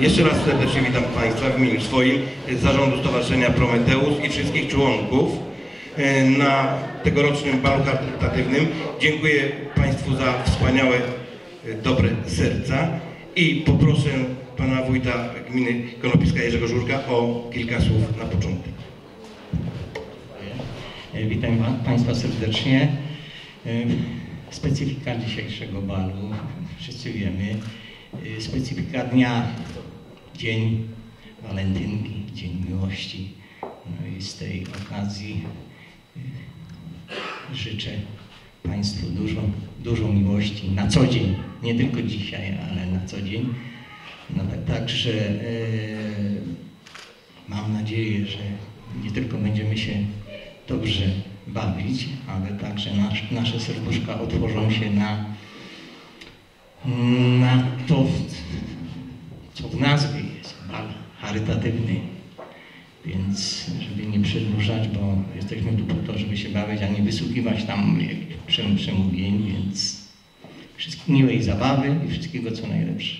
Jeszcze raz serdecznie witam Państwa w imieniu swoim, z Zarządu Stowarzyszenia Prometeusz i wszystkich członków e, na tegorocznym balu charytatywnym. Dziękuję Państwu za wspaniałe, e, dobre serca i poproszę Pana Wójta Gminy Konopiska Jerzego Żurka o kilka słów na początek. E, Witam pa- Państwa serdecznie. E, Specyfika dzisiejszego balu, wszyscy wiemy. E, Specyfika dnia, dzień walentynki, dzień miłości. No i z tej okazji e, życzę Państwu dużo, dużo miłości na co dzień. Nie tylko dzisiaj, ale na co dzień. No tak, także e, Mam nadzieję, że nie tylko będziemy się dobrze bawić, ale także nasz, nasze serduszka otworzą się na, na to, co w nazwie Więc, żeby nie przedłużać, bo jesteśmy tu po to, żeby się bawić, a nie wysłuchiwać tam przemówień, więc wszystkim miłej zabawy i wszystkiego co najlepsze.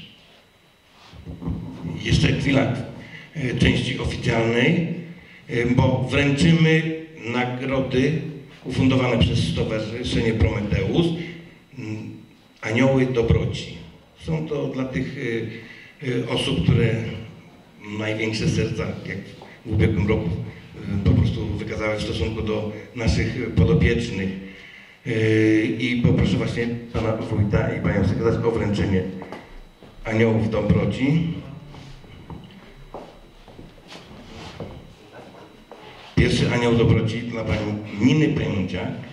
Jeszcze chwila e, części oficjalnej, e, bo wręczymy nagrody ufundowane przez Stowarzyszenie Prometeusz mm, Anioły Dobroci. Są to dla tych e, osób, które największe serca, jak w ubiegłym roku, e, po prostu wykazały w stosunku do naszych podopiecznych. E, I poproszę właśnie Pana Wójta i Panią Sekretarz o wręczenie Aniołów Dobroci. Pierwszy anioł dobroci dla pani Niny Pędziak.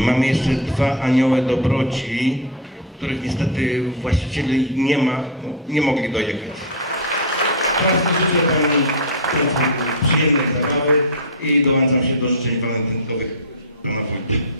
Mamy jeszcze dwa anioły dobroci, których niestety właścicieli nie ma, nie mogli dojechać. Teraz życzę Pani przyjemnej zabawy i dołączam się do życzeń walentynkowych Pana Wójta.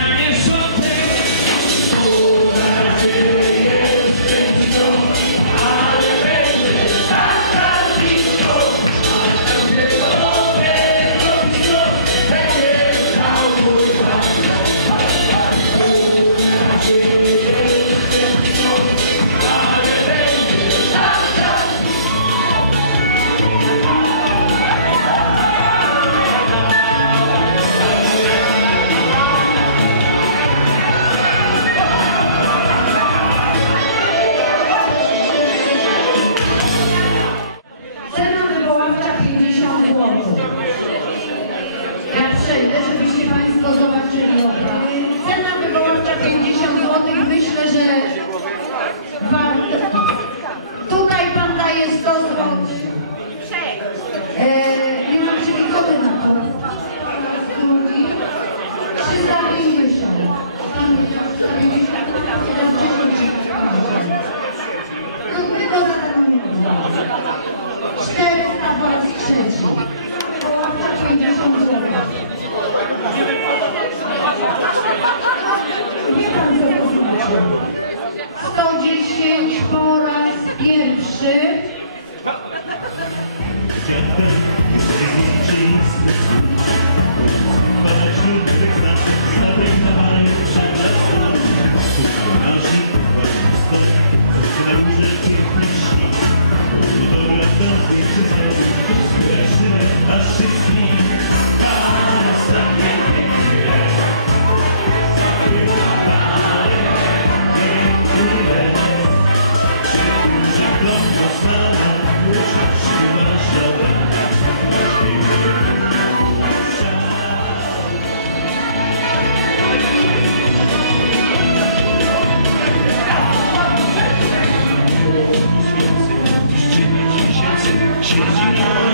50 zł. Ja przejdę, żebyście Państwo zobaczyli Chegou.